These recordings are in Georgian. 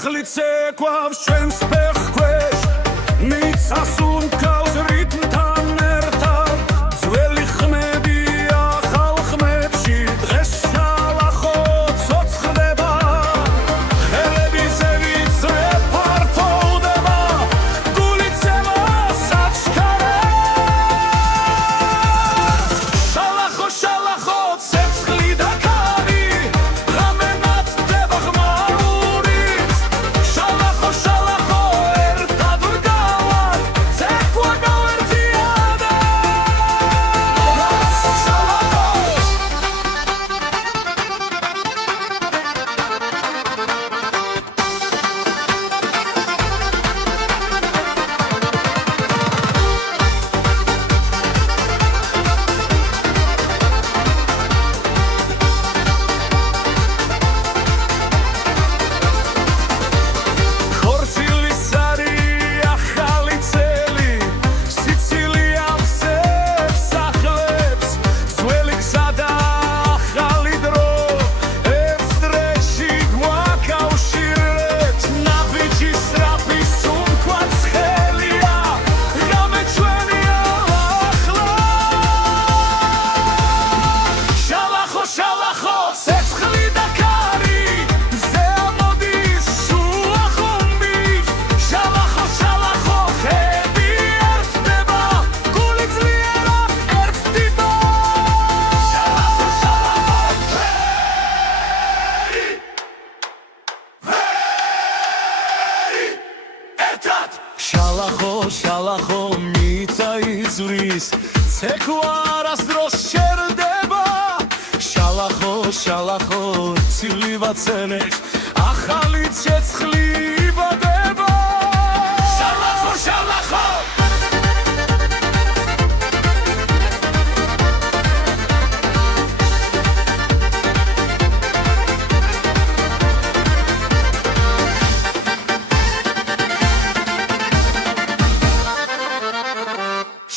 ცეცხლიც ეკვავს ჩვენს ფეხქვეშ მიწას უმკავს რიტმთან ერთად ძველი ხმებია ხალხმებში დღეს შალახო ცოცხლდება ხელები ზევიცრე ფართოვდება გულიცემა საჩქარა შალახო შალახო ცეცხლი და ქარი ღამე ნათდება ღმაურით შალახო შალახო ერთად ვდგავართ ცეკვა გავერთიადა ხორცილის არი ახალი წელი სიცილია ვსებს ახლებს ძველი გზა და ახალი დრო ერთ დრეში გვაკავშირებს ნაბიჯი სწრაფი სუნთქვაც ხელია ღამე ჩვენია ახლა შალახო შალახო ცეცხლი და ქარი ზე ამოდის შუა ხომბით შალახო შალახო ხები ერთდება გული ძლიერა ერთდება შალახო შალახო ერთად შალახო შალახო მიწა იზვრის ცეკვა არასდროს შერდება შალახო შალახო ცივი ვაცენებს ახალი ცეცხლი იბადება შალახო შალახო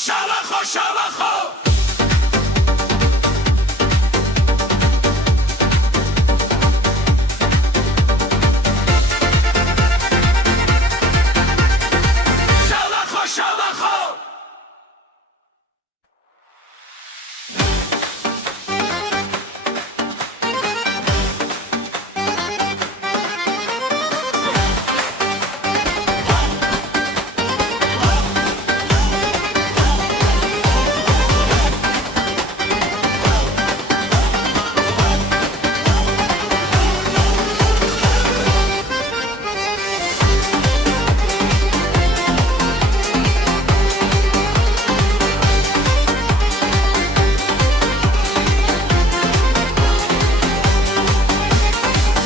შალახო შალახო შალახო შალახო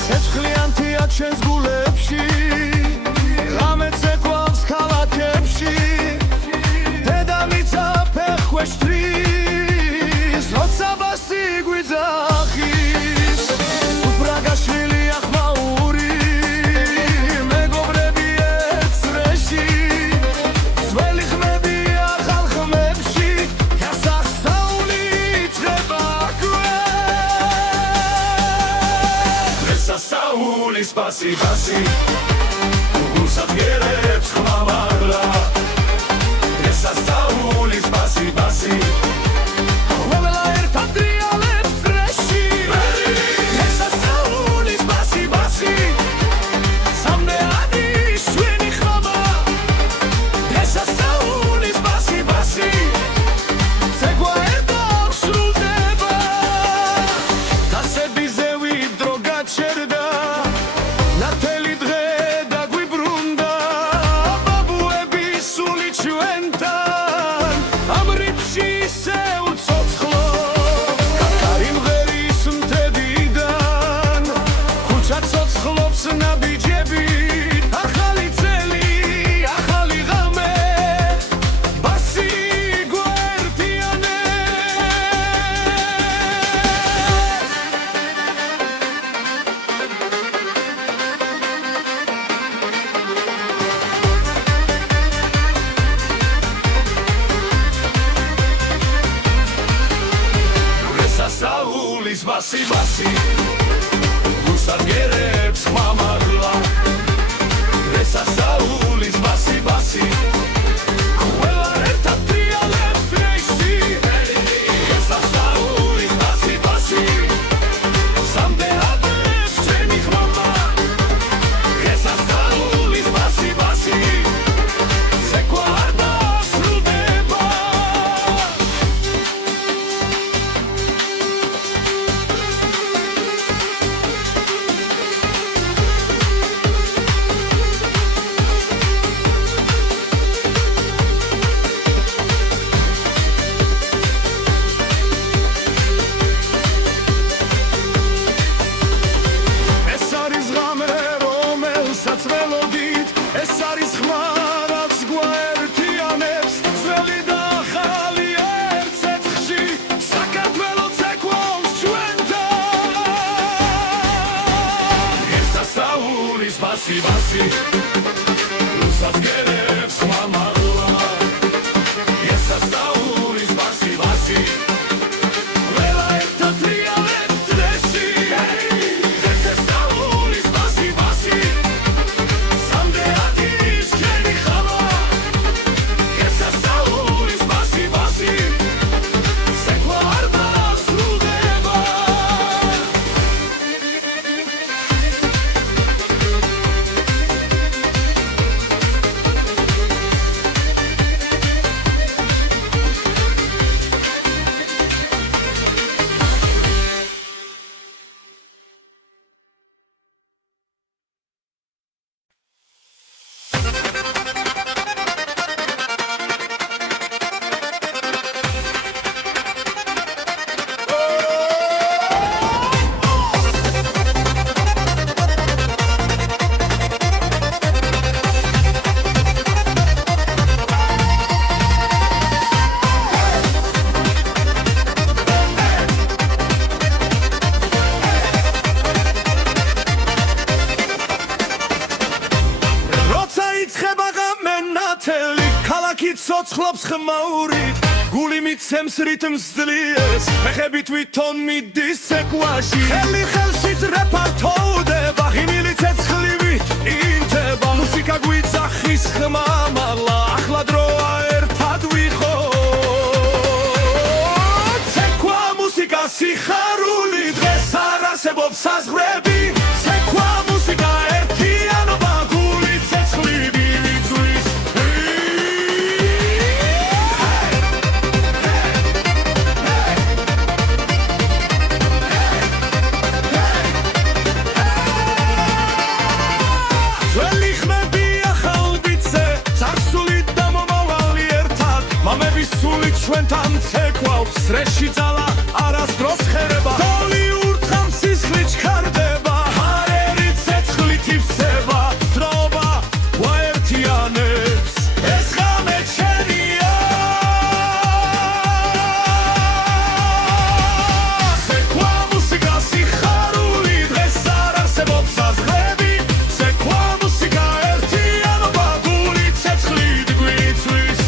ცეცხლიანთია ჩვენს გულებში ღამე ცეკვავს ქალაქებში დედამიწა ფეხქვეშ თვლის როცა ბასი გვიძახის სუფრაგაშვილია ხმაური მეგობრები ერთ წრეში ძველი ხმებია ხალხმებში გასახსაული იწყება სასაული სპასი ბასი გულსადგენებს ხმამაღლა სასაული სპასი ბასი ყველა ერთად დრიალებს წრეში სასაული სპასი ბასი სამნეადი შვენი ხმა სასაული სპასი ბასი ცეკვა ერთად სრულდება დასები ზევი დრო გაჩერდა ნათელი დღე დაგვიბრუნდა ბაბუები სული ჩვენთან ამ რიფში ისევ ცოცხლობს კაკარი მღერის მთებიდან ქუჩა ცოცხლობს ნაბიჯები ახალი წელი ახალი ღამე ბასი სასაულის ბასი ბასი გულსადგენებს ხმამაღლა ხმაურით გული მიცემს რითმს ძლიერს ფეხები თვითონ მიდის ცეკვაში ხელი ხელში ძრეფართოვდება ღიმილი ცეცხლივით ინთება მუსიკა გვიძახის ხმამაღლა ახლა დროა ერთად ვიყოთ ცეკვა მუსიკა სიხარული დღეს არ არსებობს საზღვრები ცეკვა მუსიკა ერთიანობა გული ცეცხლივით ჩვენთან ცეკვავს სრეში ძალა არასდროს ხერება დოლი ურთხამ სისხლი ჩქარდება ჰარერი ცეცხლით ივსება დროობა გვაერთიანებს ეს ღამე ჩვენია ცეკვა მუსიკა სიხარული დღეს არ არსებობს საზღვრები ცეკვა მუსიკა ერთიანობა გული ცეცხლით გვიცვის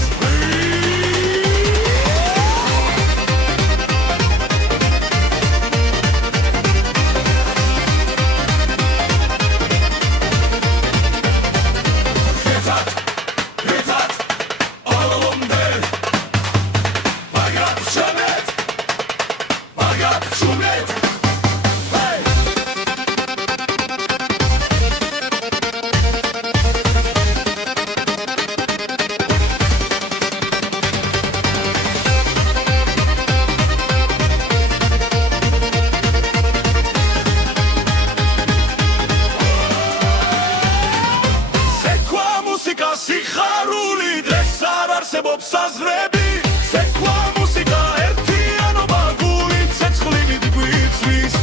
სიხარული დღეს არ არსებობს საზღვრები ცეკვა მუსიკა ერთიანობა გული ცეცხლივით გვიცვის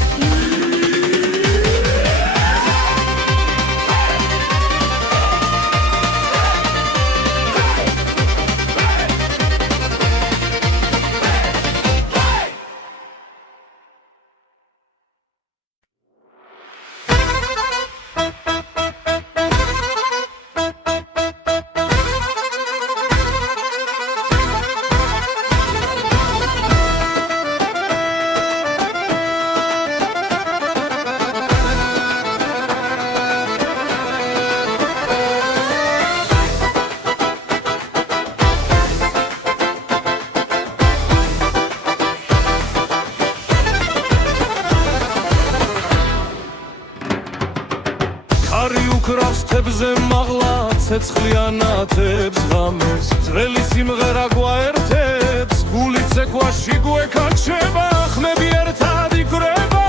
უკრავს თებზე მაღლა ცეცხლიანათებს ღამეს ძველი სიმღერა გვაერთებს გული ცეკვაში გვეკაჩება ხმები ერთად იკვრება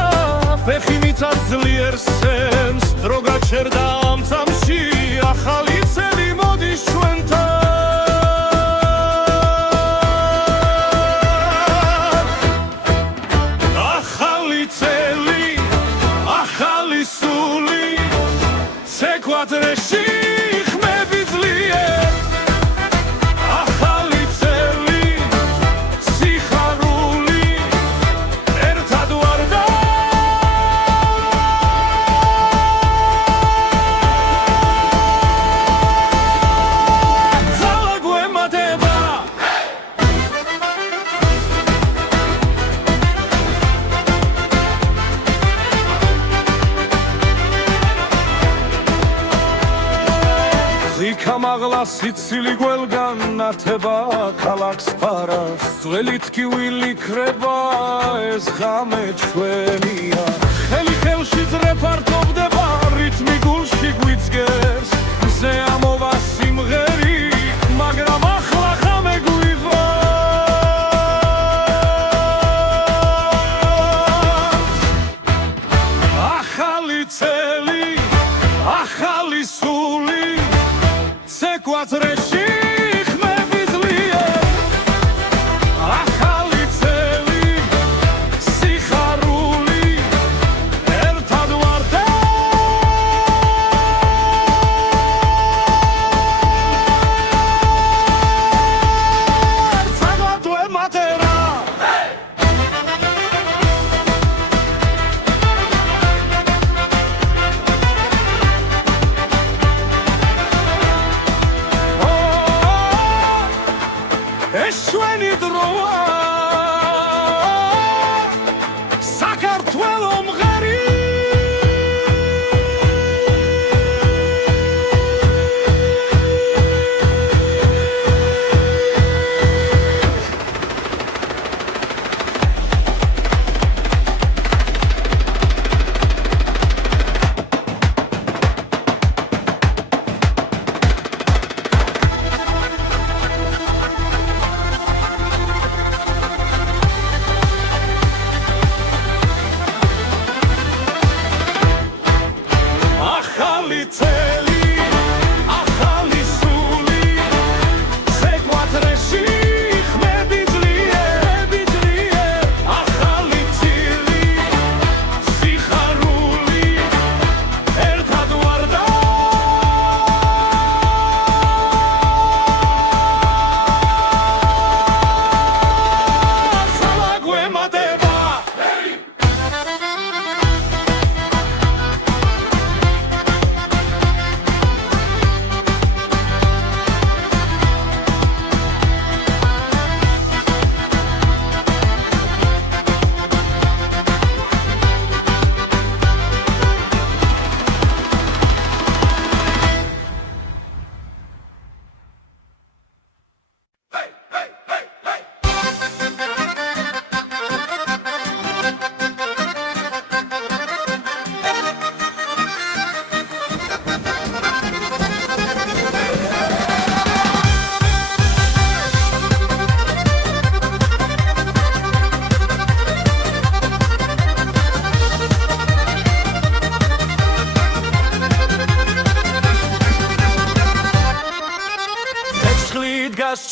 ფეხი მიწას ძლიერს სცემს დრო გაჩერდა ამ წამში ახალი წელი მოდის ჩვენთან ახალი წელი ახალი სული ცეკვადრეში ხმები ძლიერ ახალი წელი სიხარული ერთად ვარდა ძალა გვემატება მაღლა სიცილი გველგან ნათება ქალაქს ფარავს ძველი ტკივილი ქრება ეს ღამე ჩვენია ხელი ხელში ძრეფართოვდება რითმი გულში გვიძგერს მზე ამოვა სიმღერი მაგრამ ახლა ღამე გვიყვანს ახალი წელი ახალი სული ცეკვადრეში ხმები ძლიერ ახალი წელი სიხარული ერთად ვარდა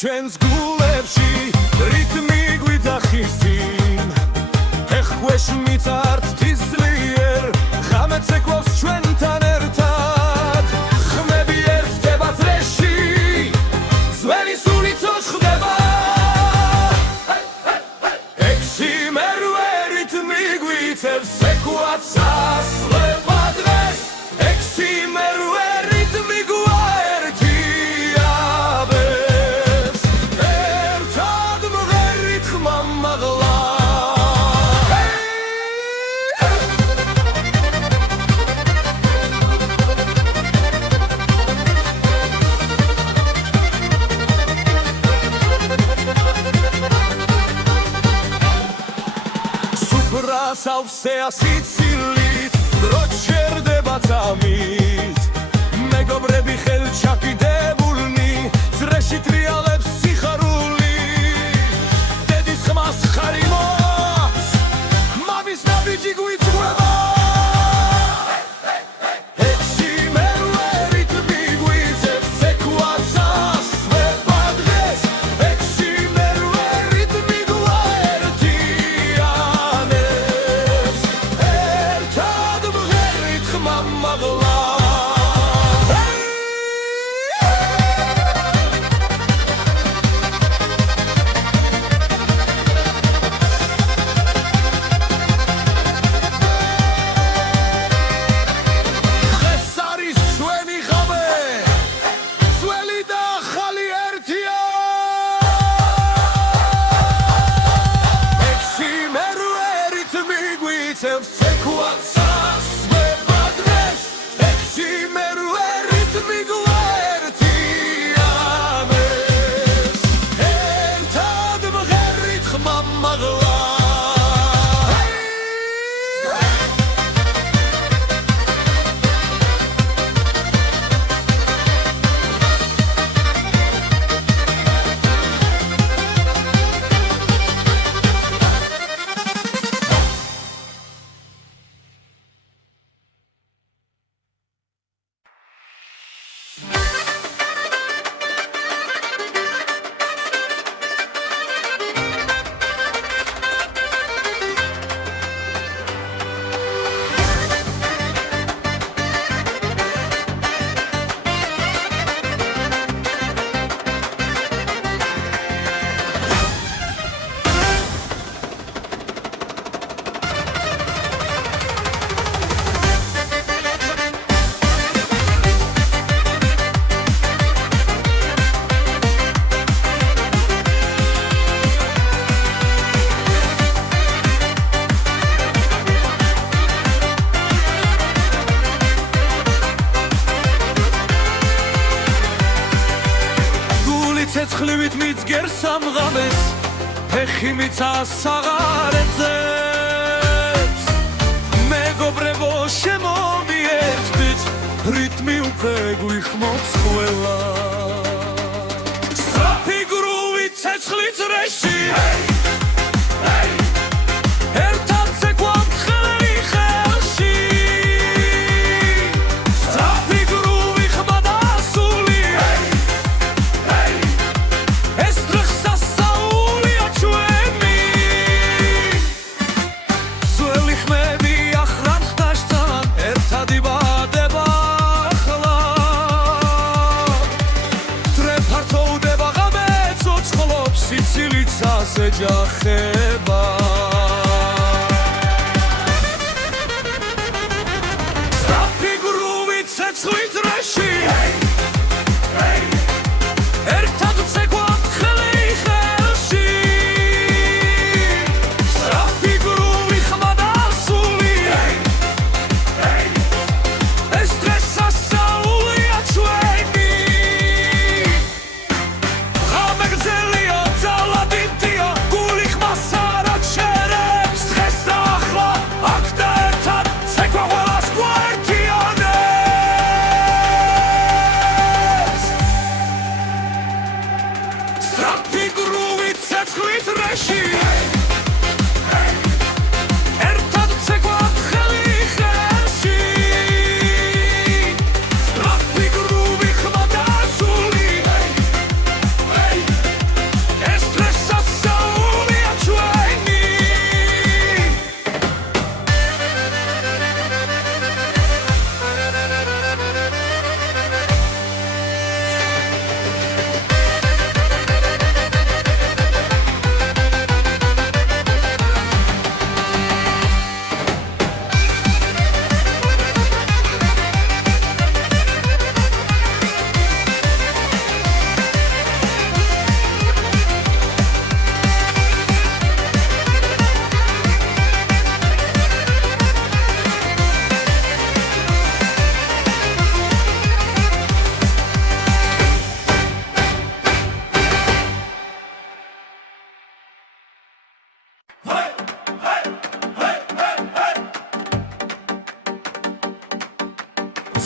ჩვენს გულებში რიტმი გვიძახის წინ ეხქვეშ მიწართ თისლიერ ღამეც ეკვავს ჩვენთან ერთად ხმები ერთდება წრეში ძველი სულიც ხდება ექვსი მერვე რიტმი გვიწევს ეკვაც ასლება დღეს ექვსი მერვე რიტმი გვაერთიაბეს ერთად მღერით ხმა მაღლა სავსეა სიცილით დრო ჩერდება წამით მეგობრები ხელჩაკიდებულნი წრეში ტრიალებს სიხარული დედის ხმას ხარი მოაქვს მამის ნაბიჯი გვიწყვება ექვსი მერვე რიტმი გვიწევს ეკვაც ასვება დღეს ექვსი მერვე რიტმი გვაერთიანებს ერთად მღერით ხმა მაღლა ცეცხლივით მიწგერ სამღამეს ფეხი მიცას აღარ ეძებს მეგობრებო შემომიერთდით რიტმი უკვე გვიხმობს ყველა სწრაფი გრუვით ცეცხლი წრეში ერთად ცეკვავთ ხელი ხელში სწრაფი გრუვი ხმა და სული ეს დღეს სასაულია ჩვენი ძველი ხმები ახრან ხდაშთან ერთად იბადება ახლა დრე ფართოვდება ღამე ცოცხლობს სიცილიც ასეჯახება სწრაფი გრუვით ცეცხლი წრეში ერთად ცეკვავთ ხელი ხელში სწრაფი გრუვი ხმა და სული ეს დღეს სასაულია ჩვენი ღამე გრძელია ძალა დიდია გული ხმას არ აჩენს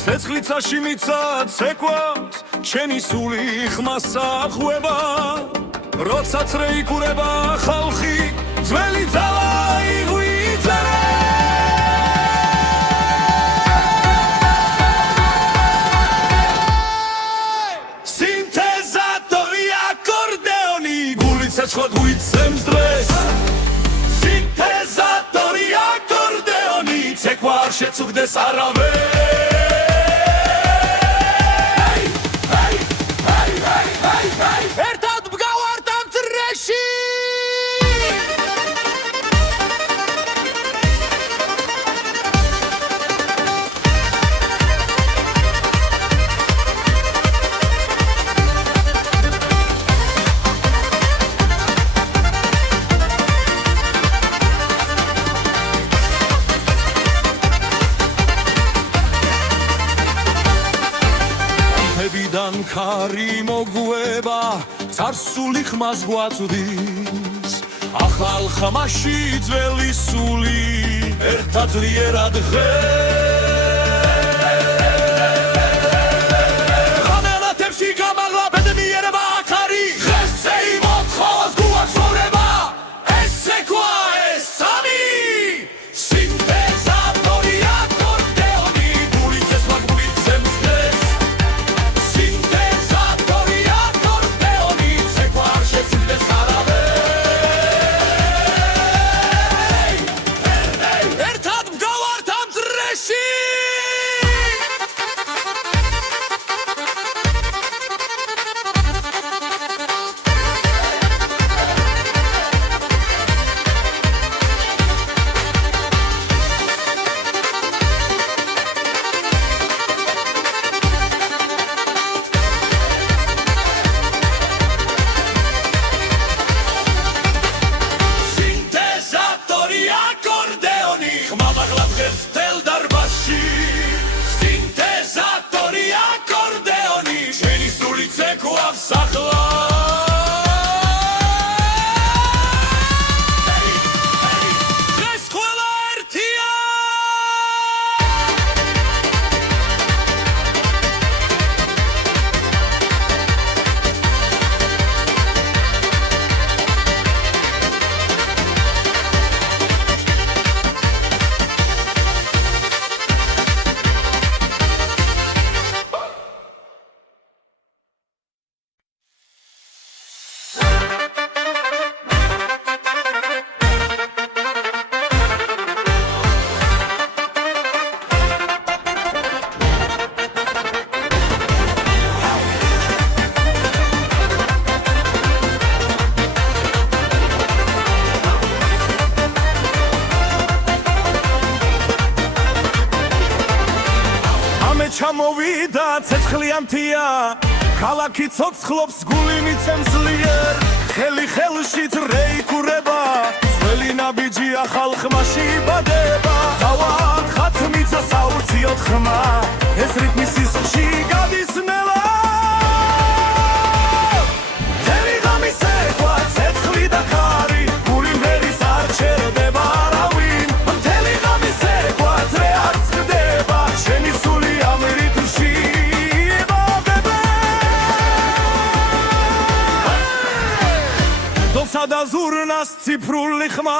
ცეცხლიცაში მიცა ცეკვავს ჩემი სული ხმასა ხვება როცა წრეიკურება ხალხი ძველი ძალა იღვიძერე სინთეზატორი აკორდეონი გულიცეცხლად გვიცემს დღეს სინთეზატორი აკორდეონი ცეკვა არ შეწუხდეს არავეს ერთად მგავართ ამ წრეში ნებიდან ქარი მოგვება царსული ხმას გვაწვდის ახალ ხმაში ძველი სული ერთად ძლიერად ღამელათებში გამაღლა ბედნიერება აქარი ღესზე იმოთხოვას გუას ცხოვრება ეს ცეკვა ეს სამი სინთეზატორი აკორდეონი გულიცეცხლად გვიცემს დღეს ჩამოვიდა ცეცხლიანთია ქალაქი ცოცხლობს გული მიცემს ძლიერ ხელი ხელში წრეიკურება ძველი ნაბიჯი ახალ ხმაში იბადება თავად ხათმიცა საუციოდ ხმა ეს რიტმი სისხლში გადის ნელა თელი ღამის ცეკვა ცეცხლი და ქარი გული მღერის არ ჩერდება არავინ მთელი ღამის ცეკვა წრე არ წყდება შენი სული და ზურნას ციფრული ხმა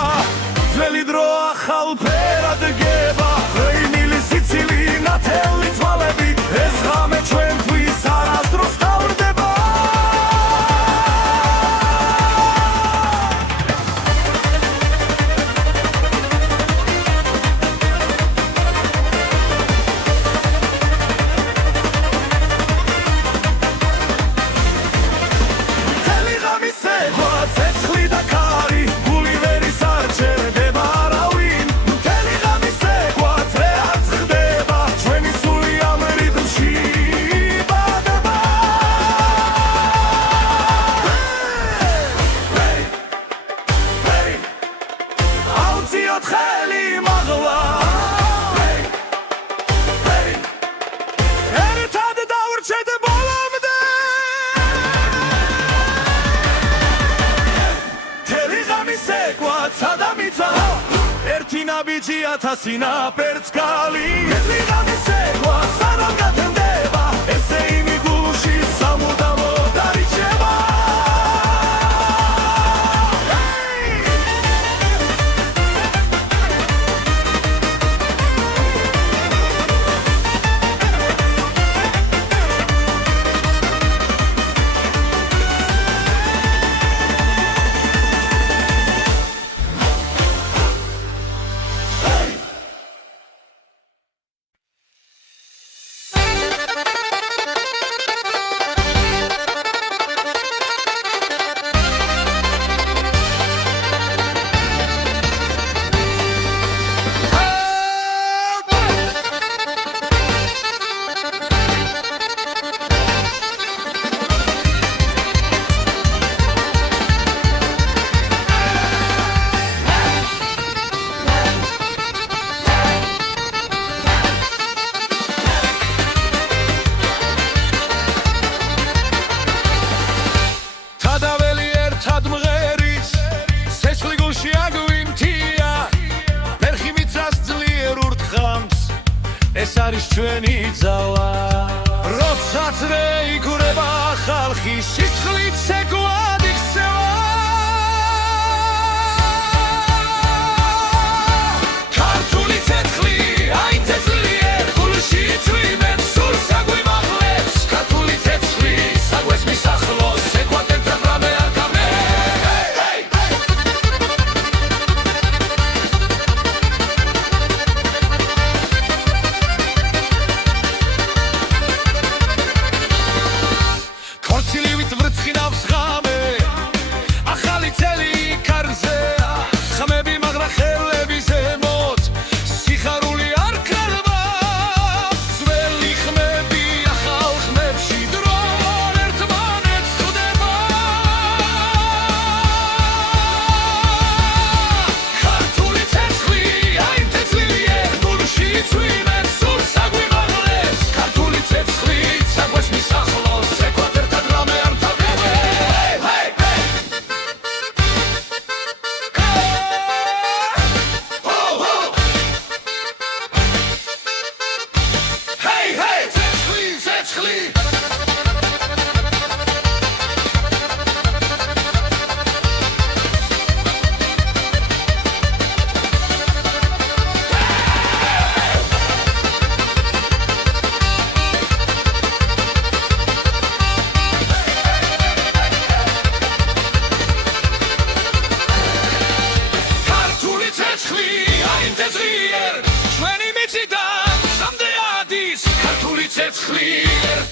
ძველი დრო ახალ ფერად გება ღვინილი სიცილი ნათელი თვალები ეს ღამე ჩვენთვის არასდროს თავდება ბიჭი ათასი ნაპერწკალი ეთლი ღამის ეკვა სანამ გათენდება ესე იმი გულში სამუდამო დარიჩება ეს არის ჩვენი ძალა როცა ძვე იგურება ხალხი სიცლით ცეკვად იქცევა ქართული ცეცხლი აი თესლიერ გულში წვიმენ სულ საგვიმაღლებს ქართული ცეცხლი საგვეს მისახლოს ცეკვადებთან რამე არ გამე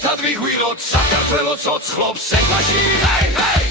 ერთად ვიგვიროთ საქართველოს ოცხლობს სეკვაში ჰეი ჰეი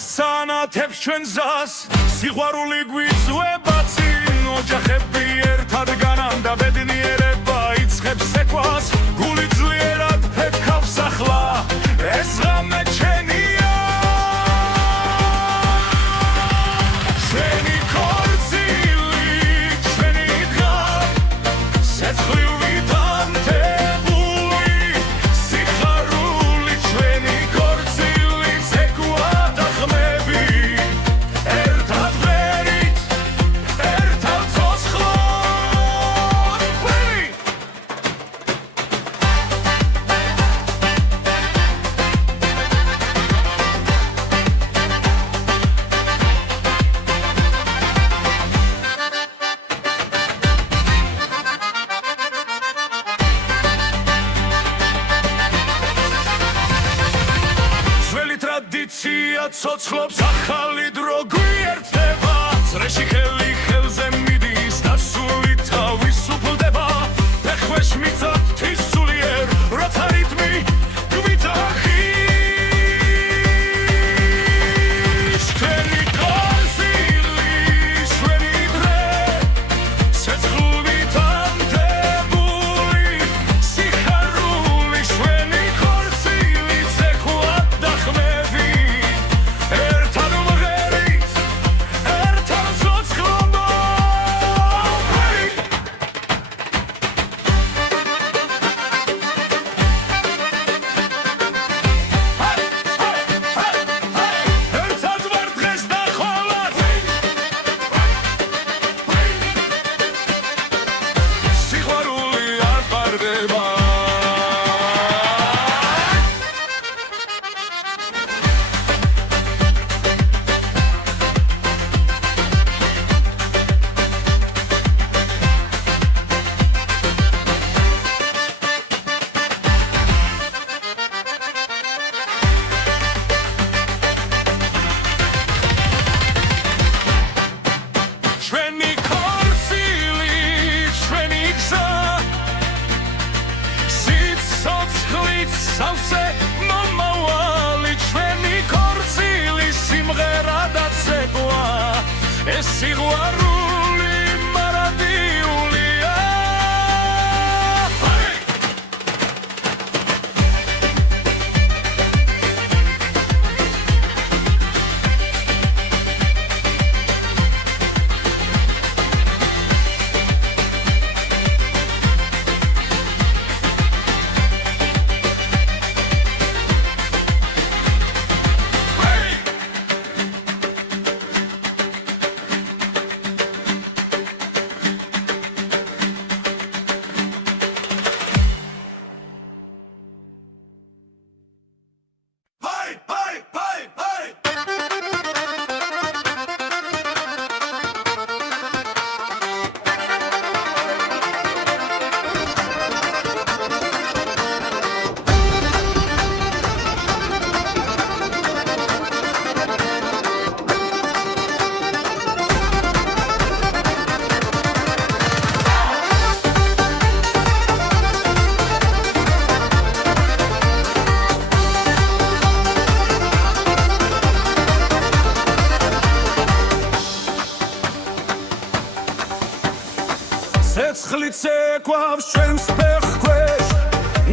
სანათებს ჩვენ ზას სიყვარული გვიწვება წინ ოჯახები ერთად განამ და ბედნიერება იწყებს ცეკვას გული ძლიერად ფეთქავს ახლა ეს ღამე ჩვენია ჩვენი ქორწილი ჩვენი დღა სეცხლივით ამტებული სიხარული ჩვენი ქორწილი ცეკვა და ხმები ერთად ვერით ერთად ცოცხლო ცოცხლობს ახალი დრო გვიერთდება წრეში ხელი ხელზე მიდის და სული თავისუფლდება ეხვეშ მიწად თვის სულიერ როცა რიტმი გვიტახის ჩვენი კონსილი ჩვენი დღე ცეცხლობით ამდებული სიხარული ჩვენი ხორცილი ცეკვად დახმები ერთად უმღერით ერთად ცოცხლობა ერთად ვარ დღეს და ხოლმე სიყვარული არ პარდება ჩვენი ხორცილი ჩვენი გზა სიცოცხლით სავსე მომავალი ჩვენი ხორცილი სიმღერა და ცეკვა ეს სიყვარული მარადიულია Hey, hey, hey, hey! ცეცხლით ცეკვავს ჩვენს ფეხქვეშ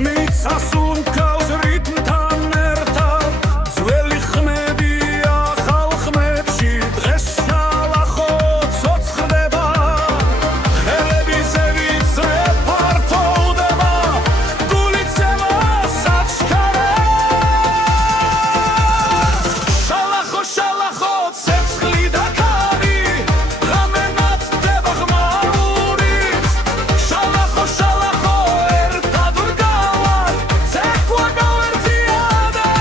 მიწას უმკავს რიტმთან ერთად ძველი ხმები ახალ ხმებში დღეს შალახო ცოცხლდება ხელები ზევიცრე ფართოვდება გული ცემას აჩქარებს შალახო შალახო ცეცხლი და ქარი ღამე ნათდება ხმაურით შალახო შალახო ერთად ვდგავართ ცეკვა გავერთიადეთ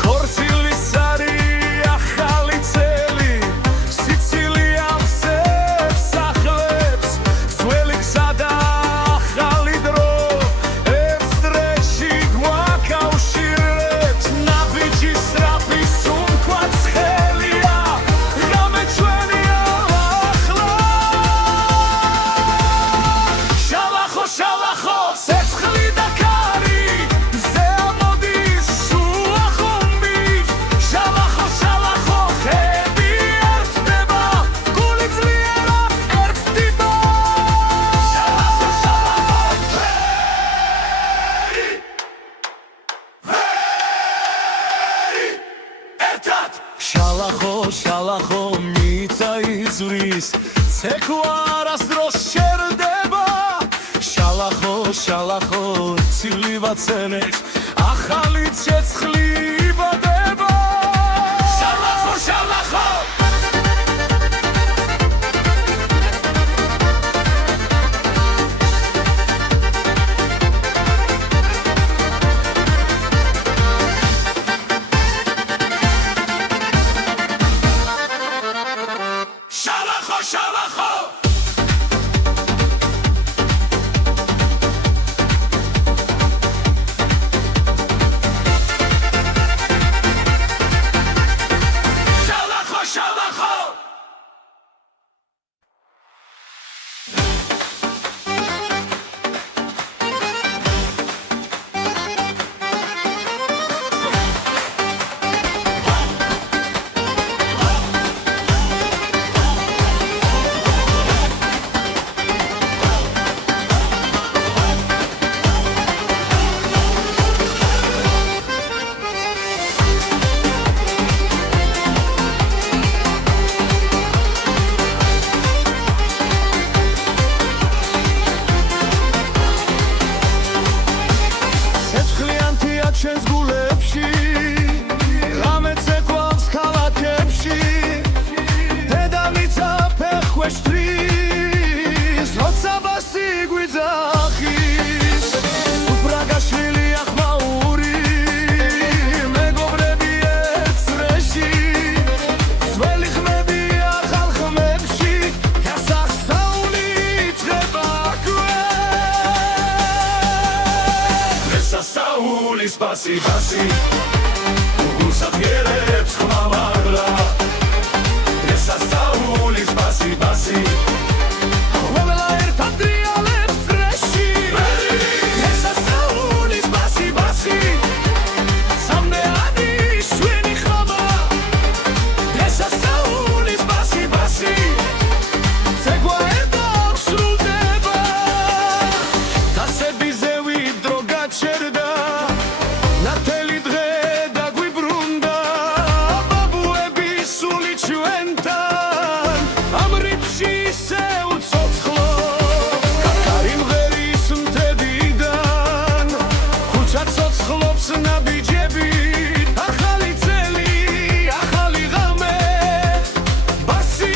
ხორცილის არი ახალი წელი სიცილიანს ახლებს ძველი გზა და ახალი დრო ერთ დრეში გვაკავშირებს ნაბიჯი სწრაფი სუნთქვაც ხელია ღამე ჩვენია ახლა შალახო შალახო ცეცხლი და ქარი ზე ამოდის შუა ხომით შალახო შალახო ხები ერთდება გული ძლიერა ერთდება შალახო შალახო ერთად შალახო შალახო მიწა იზვრის ცეკვა არასდროს შერდება შალახო შალახო ცივი ვაცენებს ახალი ცეცხლი იბადება შალახო შალახო ბასი ბასი გულსახიერებს ხმამაღლა დღესასწაულის ბასი ბასი ყველა ერთად ტრიალებს ფრეში დღესასწაულის ბასი ბასი სამდეადი შვენი ხმა დღესასწაულის ბასი ბასი ცეკვა ერთად სრულდება დასები ზევი დრო გაჩერდა ნათელი დღე დაგვიბრუნდა ბაბუები სული ჩვენთან ამ რიფში ისე უცოცხლობს კაკარი მღერის მთებიდან ქუჩა ცოცხლობს ნაბიჯები ახალი წელი ახალი ღამე ბასი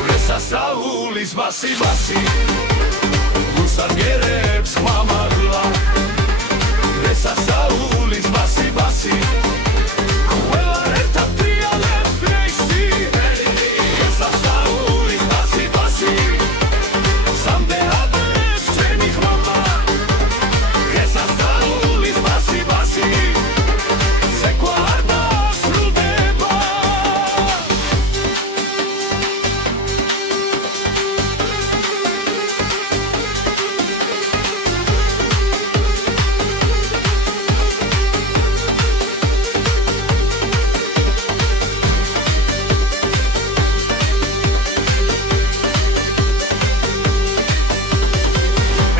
დღესასწაულის ბასი ბასი გულსარგერებს ხმამაღლა დღესასწაულის ბასი ბასი ყველა ერთად ტრიალებს ფრეში დღესასწაულის ბასი ბასი სამდეადი ჩვენი ხმა დღესასწაულის ბასი ბასი ცეკვა არ დასრულდება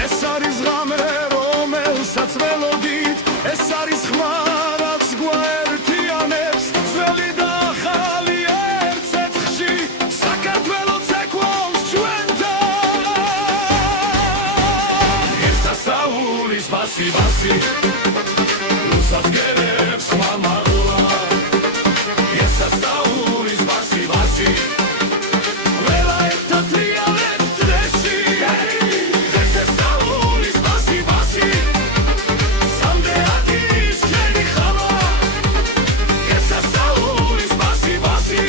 ეს არის ღამე რომელსაც ველოდით ეს არის ხმა რაც გვაერთიანებს ძველი და ახალი ერთ ცეცხლში საქართველო ცეკვავს ჩვენთან დღესასწაულის ბასი ბასი გულსახიერებს ხმამაღლა დღესასწაულის ბასი ბასი ყველა ერთად ტრიალებს წრეში დღესასწაულის ბასი ბასი სამდეადი ჩვენი ხმა დღესასწაულის ბასი ბასი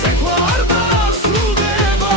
ცეკვა არ დასრულდება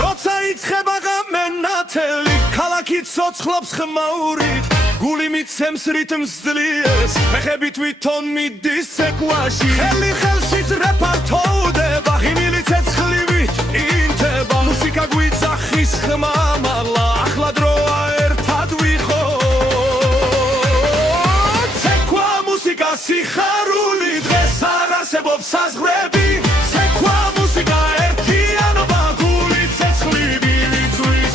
როცა იწყება ღამე ნათელი ქალაქი ცოცხლობს ხმაურით გული მიცემს რიტმს ძლიერს ფეხები თვითონ მიდის ცეკვაში ხელი ხელში ძრეფა თოვდება ღიმილი ცეცხლივით ინთება მუსიკა გვიძახის ხმამაღლა ახლა დროა ერთად ვიხოთ ცეკვა მუსიკა სიხარული დღეს არ არსებობს საზღვრები ცეკვა მუსიკა ერთიანობა გული ცეცხლივი ვიწვის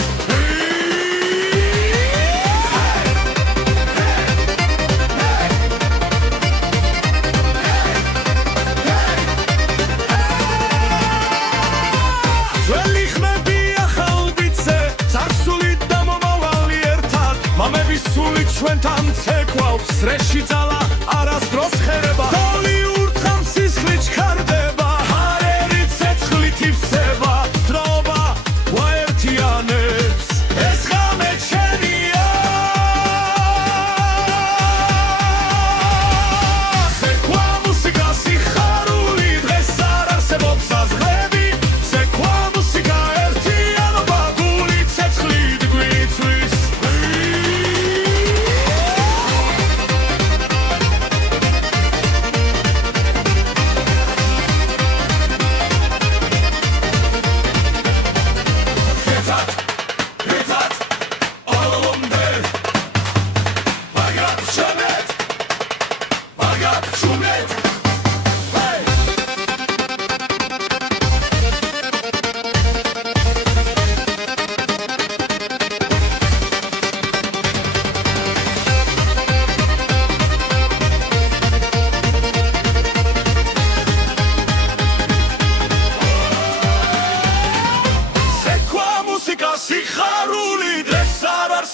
ძველი ხმები ახალ ბიცე წარსული და მომავალი ერთად მამების სული ჩვენთან ცეკვავს წრეში ძალა არასდროს ხერება დოლი ურთხავს სისხლი ჩქარდება ჰარერი ცეცხლით ივსება დროობა გვაერთიანებს ეს ღამე ჩვენია ცეკვა მუსიკა სიხარული დღეს არ არსებობს საზღვრები ცეკვა მუსიკა ერთიანობა გული ცეცხლით გვიწვის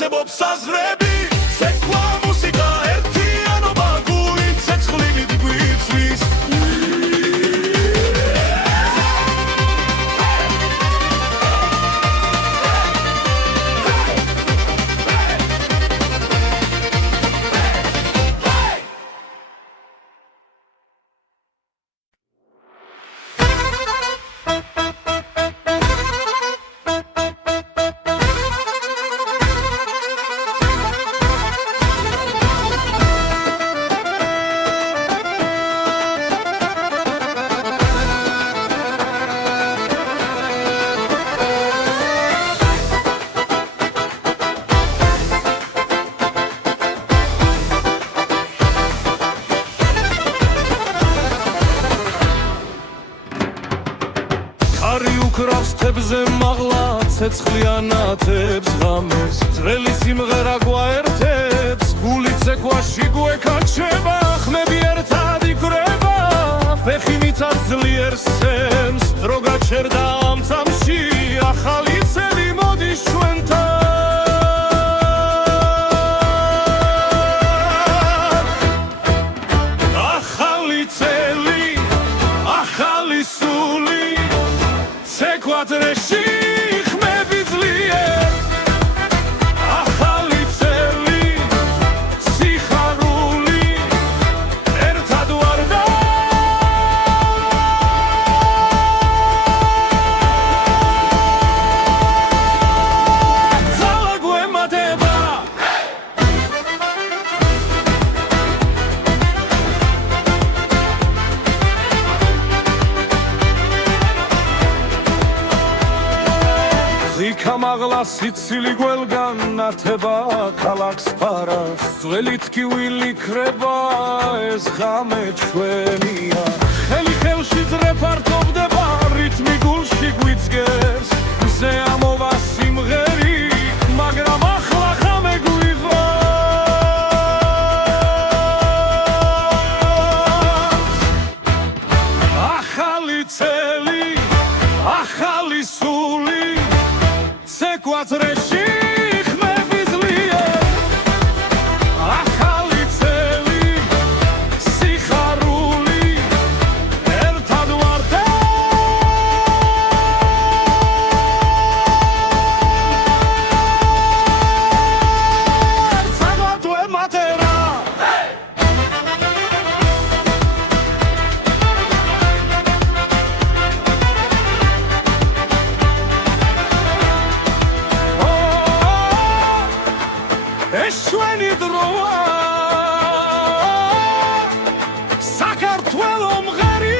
არსებობს საზრები ცეკვა მუსიკა ერთიანობა გული ცეცხლივით გვიწვის უკრავს თებზე მაღლა ცეცხლიანათებს ღამეს ძველი სიმღერა გვაერთებს გული ცეკვაში გვეკაჩება ხმები ერთად იკვრება ფეხი მიწას ძლიერ სცემს დრო გაჩერდა ამ წამში ახალი წელი მოდის ჩვენთან ახალი წელი ახალი სული ცეკვადრეში ხმები ძლიერ ახალი წელი სიხარული ერთად ვარ და ძალა გვემატება მაღლა სიცილი გველგან ნათება ქალაქს ფარავს ძველი ტკივილი ქრება ეს ღამე ჩვენია ხელი ხელში ძრეფართოვდება რითმი გულში გვიძგეს მზე ამოვა სიმღერი მაგრამ ახლა ღამე გვიღვა ახალი წელი ახალი სული ცეკვადრეში ხმები ძლიერ ახალი წელი სიხარული ერთად ვარ და ერთად ვემატება ეს ჩვენი დროა საქართველო მღერი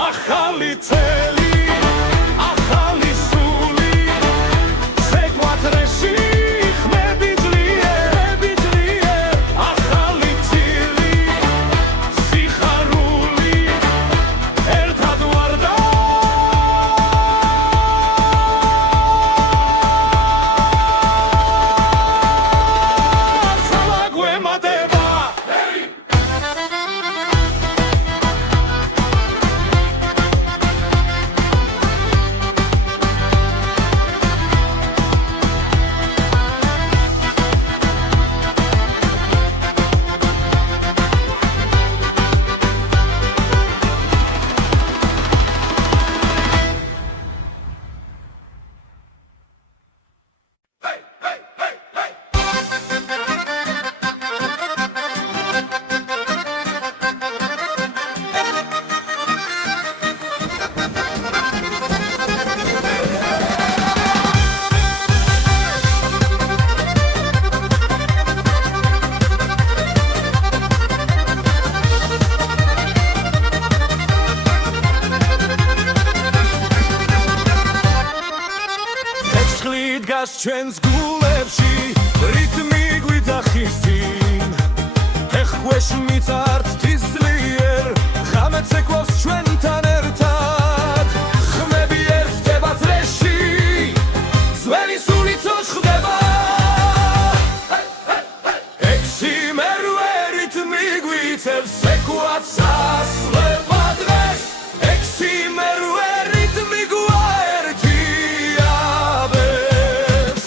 ახალი წელი ახალი სული ცეკვადრეში ხმები ძლიერ ახალი წელი სიხარული ერთად ვარ და ძალა გვემატება ენერგიას ჩვენს გულებში რიტმი გვიძახის წინ ეხქვეშ მიწართ თისლიერ ღამეც ეკვავს ჩვენთან ერთად ხმები ერთდება წრეში ძველი სულიც ხდება ექვსი მერვე რიტმი გვიწევს ეკვაც ასლება დღეს ექვსი მერვე რიტმი გვაერთიაბებს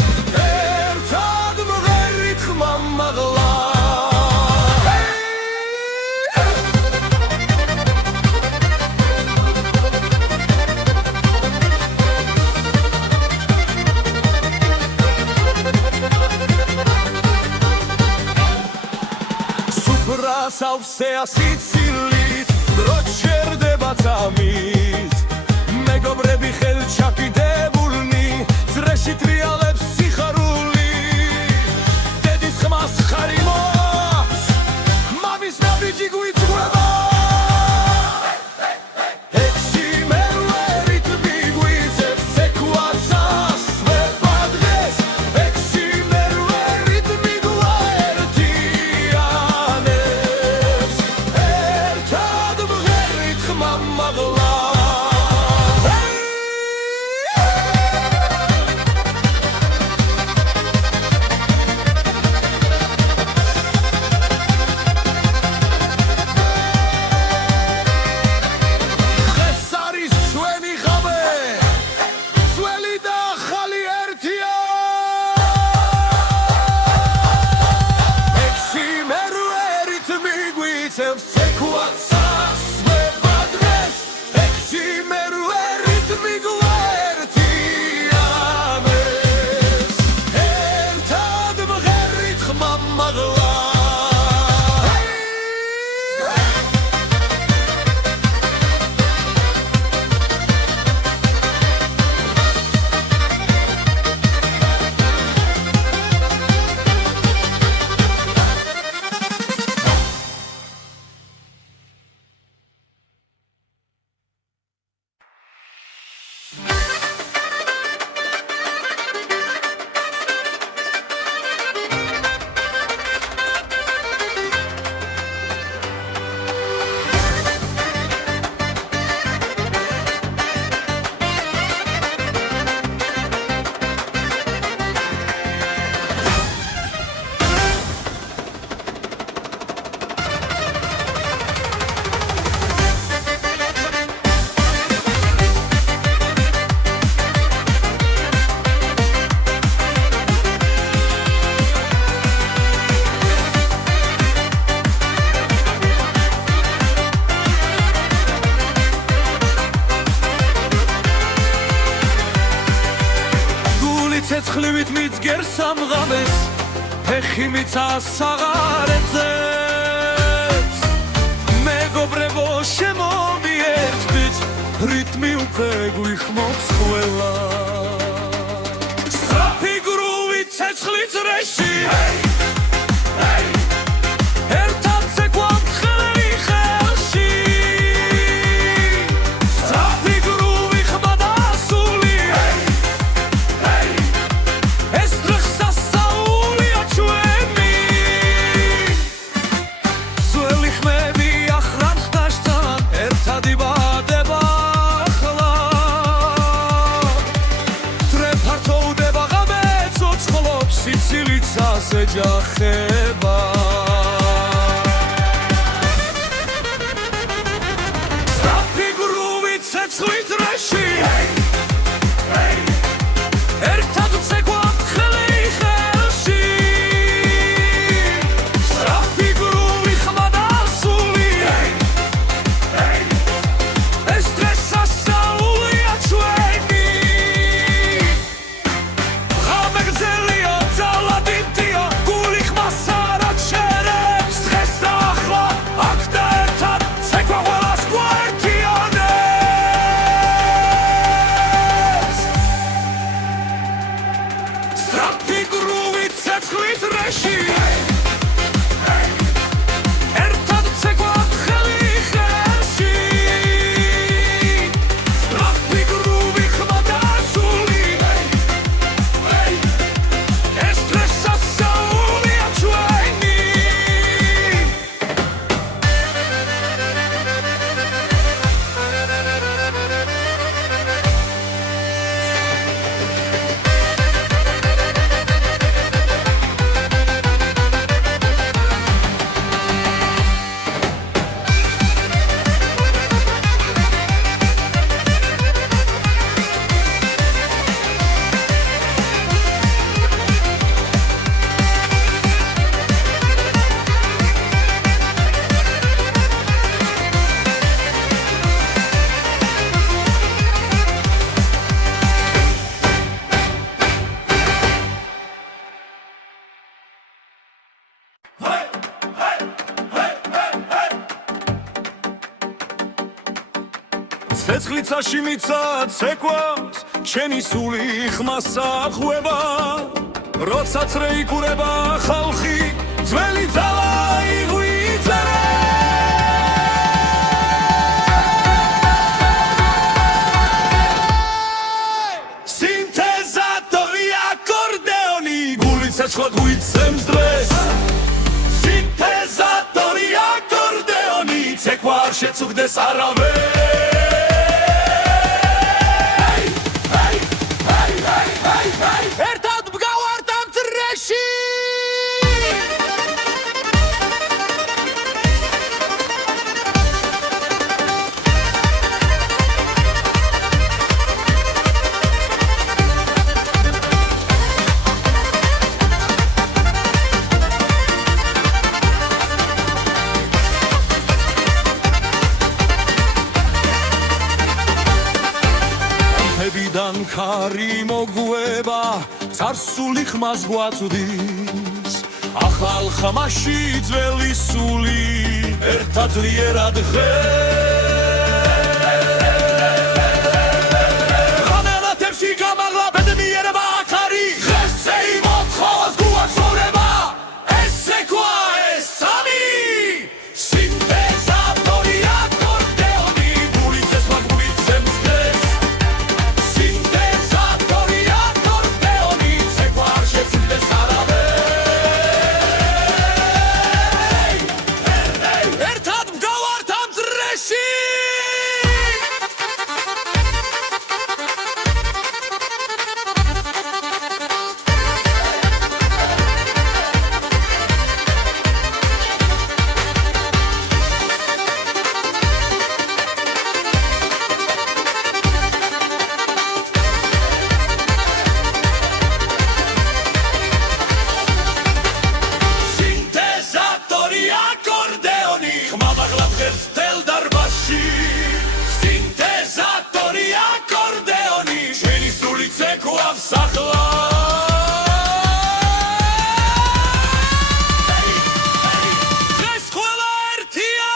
ერთად მღერით ხმა მაღლა სავსეა სიცილით დრო ჩერდება წამით მეგობრები ხელჩაკიდებულნი წრეში ტრიალებს სიხარული დედის ხმას ხარი მოაქვს მამის ნაბიჯი გვიწყვება ექვსი მერვე რიტმი გვიწევს ეკვაც ასვება დღეს ექვსი მერვე რიტმი გვაერთიანებს ერთად მღერით ხმა მაღლა დღეს არის ჩვენი ღამე ძველი და ახალი ერთია ექვსი მერვე რიტმი გვიწევს ეკვაც ასვება დღეს ექვსი მერვე რიტმი გვაერთიანებს ერთად მღერით ხმა მაღლა ცეცხლივით მიძგერ სამღამეს ფეხი მიცას საღარეცებს მეგობრებო შემომიერთდით რიტმი უკვე გვიხმობს ყველა სწრაფი გრუვი ცეცხლი წრეში ერთად ცეკვავთ ხელი ხელში სწრაფი გრუვი ხმა და სული ეს დღეს სასაულია ჩვენი ძველი ხმები ახრან ხდაშთან ერთად იბადება ახლა დრე ფართოვდება ღამე ცოცხლობს სიცილით ასეჯახება სწრაფი გრუვი ცეცხლი წრეში ერთად ცეკვავთ ხელი ხელში სწრაფი გრუვი ხმა და სული ეს დღეს სასაულია ჩვენი ღამე გრძელია ძალა დიდია გული ხმას არ აჩერებს დღეს და ახლა აქ და ერთად ცეკვა ყველას გვაერთიანებს როცაში მიცად ცეკვავს ჩემი სული ხმასა ხვება როცა წრეიკურება ხალხი ძველი ძალა იღვიძერე სინთეზატორი აკორდეონი გულით ცეცხლად გვიცემს დღეს სინთეზატორი აკორდეონი ცეკვა არ შეწუხდეს არავენ ერთად მგავართ ამ წრეში მებიდან ქარი მოგვება царსული ხმას გვაწვდის ახალ ხმაში ძველი სული ერთად ძლიერად ხანელათებში გამაღლა ბედნიერება აქარი ღესე იმოთხოვს გვაცხოვრება ესე ქვა ეს სამი სინთეზატორი აკორდეონი გულით ცეცხლა გვიცემს დღეს სინთეზატორი აკორდეონი ცეკვა არ შეწუხდეს არავენ ერთად მგავართ ამ წრეში სინთეზატორი აკორდეონი ხმამაღლა დღეს თელ დარბაზში სინთეზატორი აკორდეონი ჩვენი სული ცეკვავს ახლა დღეს ყველა ერთია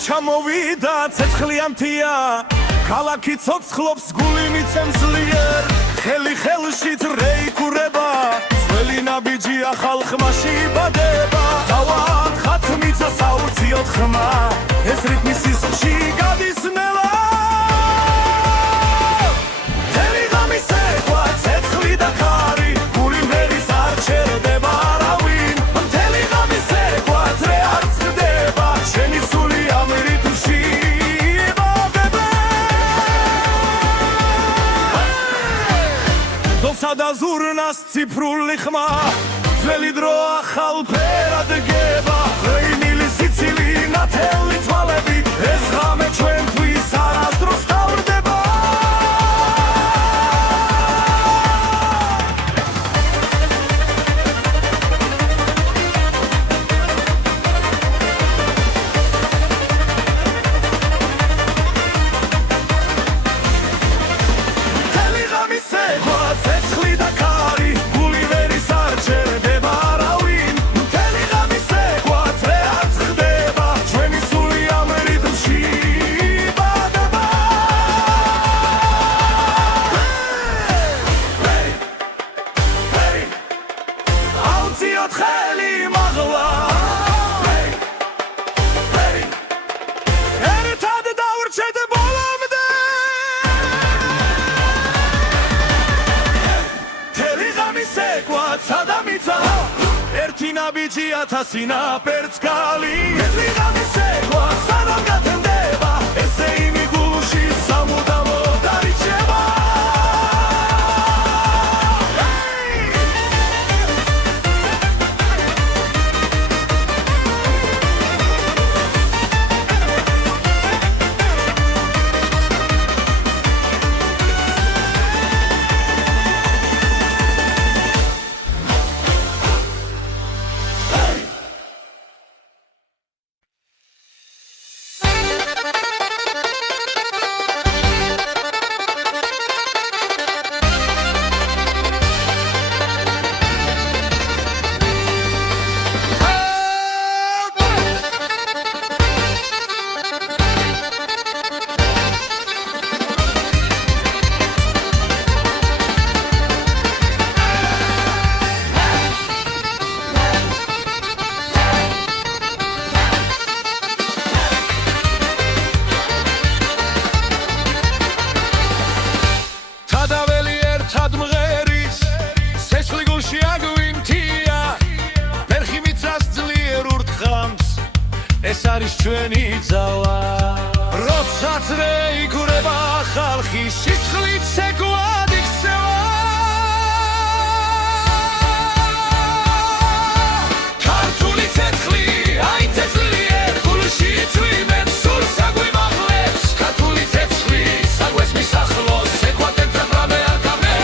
ჩამოვიდა ცეცხლიანთია ქალაქი ცოცხლობს გული მიცემს ძლიერ ხელი ხელში დრეიკურება ძველი ნაბიჯი ახალ ხმაში იბადება დავახათ მიცა საუციოდ ხმა ეს რიტმი სისხლში გადის ნელა თელი ღამის ცეკვა ცეცხლი და ქარი გული მღერის არ ჩერდება არავინ მთელი ღამის ცეკვა ძრე არ წყდება შენი სული ამ რიტმში იბადება დოსა და ზურნას ციფრული ხმა ძველი დრო ახალ ფერად გება ღვინილი სიცილი ნათელი თვალები ეს ღამე ჩვენთვის არასდროს თავდება მთელი ღამის ცეკვა ცეცხლი და ქარი გული ვერის არ ჩერდება არავინ მთელი ღამის ცეკვა ბიჭია თასინაპერც გალი ეთლი ღამის ეგვა სანამ გათენდება ესე იმი გულში სამუდამო დარიჩება ეს არის ჩვენი ძალა როცა ძრე იგურება ხალხი სიცხლით ცეკვად იქცევა ქართული ცეცხლი აი თესლიერ გულში წვიმენ სულ საგვიმაღლებს ქართული ცეცხლი საგვეს მისახლოს ცეკვად ერთად რამე არ გამე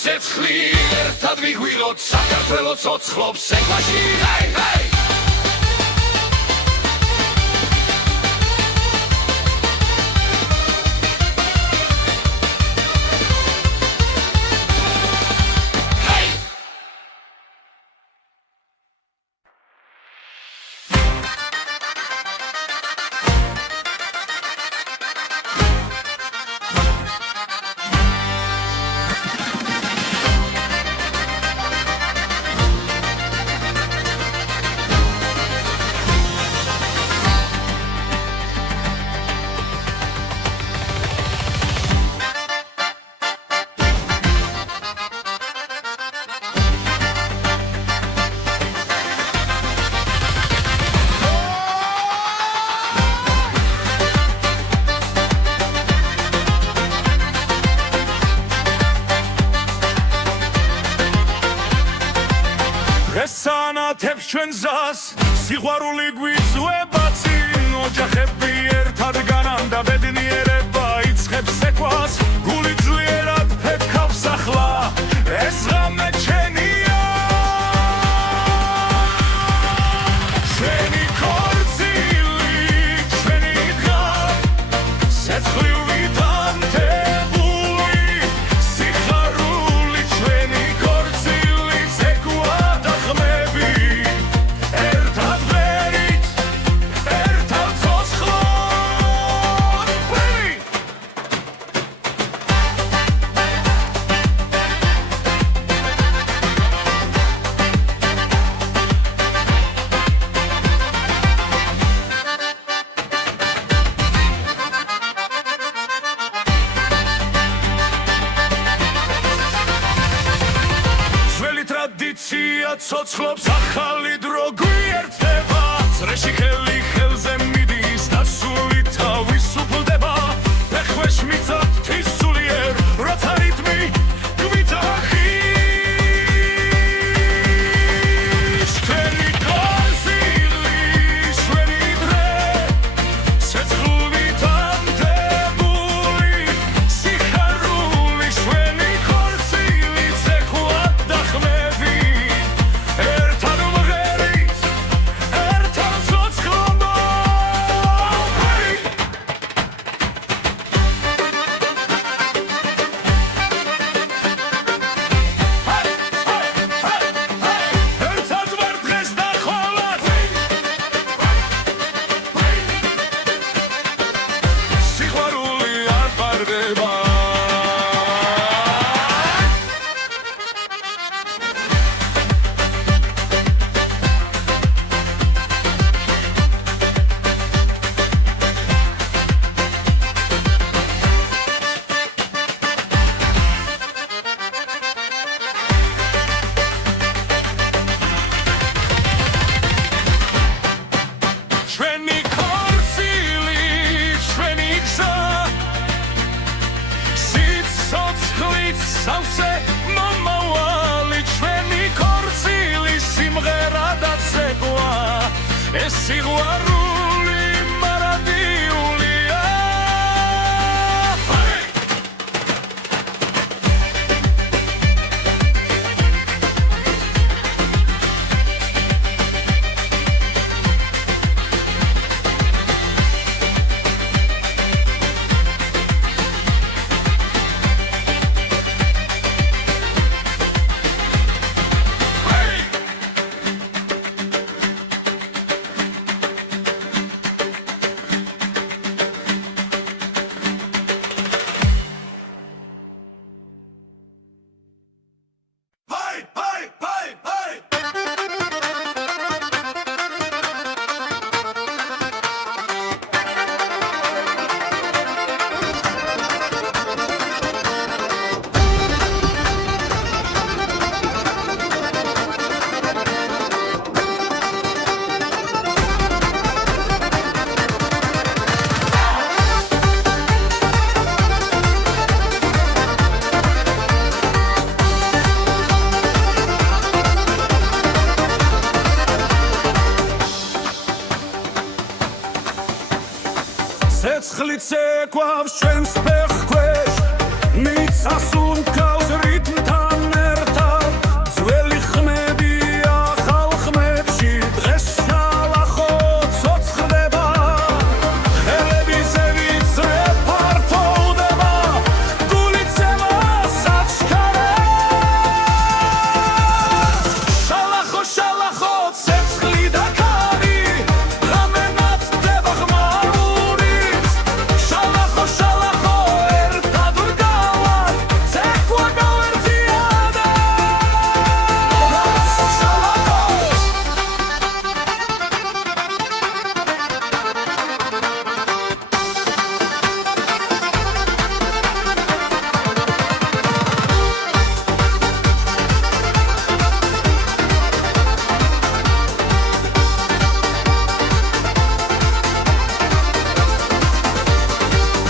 ცეცხლი ერთად ვიგვიროთ საქართველოს ოცხლობს ექვაში სანათებს ჩვენ ზას სიყვარული გვიწვება წინ ოჯახები ერთად განან და ბედნიერება იწყებს ეკვას გული ძლიერად ფეთქავს ახლა ეს ღამე ჩვენია ჩვენი ქორწილი ჩვენი დღა სეცხლივით ანთებული სიხარული ჩვენი ქორწილი ცეკვა და ხმები ერთად ვერით ერთად ცოცხლად ხვია ცოცხლობს ახალი დრო გვიერთდება წრეში ხელი ხელზე მიდის და სული თავისუფლდება ფეხვეშ მიწად თისულიერ როცა რიტმი გვიტახის შენი გაზილი შვენი დრე ცეცხლობით ამდებული სიხარული შვენი ქორწილი ცეკვად დახმები ერთად მღერით ერთად ცოცხლობა ერთად ვარ დღეს და ხოლად სიყვარული არ პარდება ჩვენი ქორწილი ჩვენი გზა სიცოცხლით სავსე მომავალი ჩვენი ქორწილი სიმღერა და ცეკვა ეს სიყვარული მარადიულია ცეცხლით ცეკვავს ჩვენს ფეხქვეშ მიწას უმკავს რიტმთან ერთად ძველი ხმებია ახალ ხმებში დღეს შალახო ცოცხლდება ხელები ზევიცრე ფართოვდება გული ცემას აჩქარებს შალახო შალახო ცეცხლი და ქარი ღამე ნათდება ხმარული შალახო შალახო ერთად ვდგავარ ცეკვა გავერთიანებ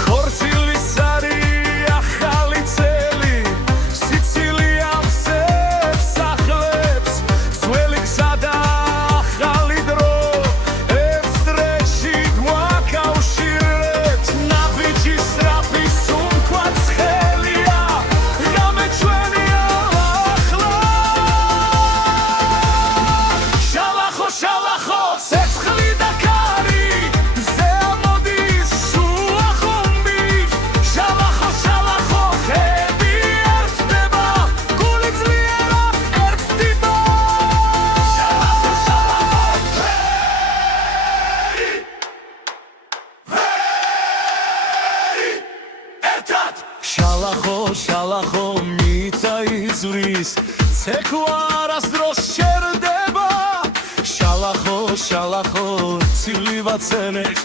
ხორცილის არი ახალი წელი სიცილიამ სახლებს ძველი გზა და ახალი დრო ერთ წრეში გვაკავშირებთ ნაბიჯი სწრაფი სუნთქვაც ხელია ღამე ჩვენია ახლა შალახო შალახო ცეცხლი და ქარი ზე ამოდის შუა ხუმბის შალახო შალახო ხები ერთდება გული ძლიერად ერთდება შალახო შალახო ერთად შალახო შალახო მიწა იზვრის ცეკვა არასდროს შერდება შალახო შალახო ცილივაცენებს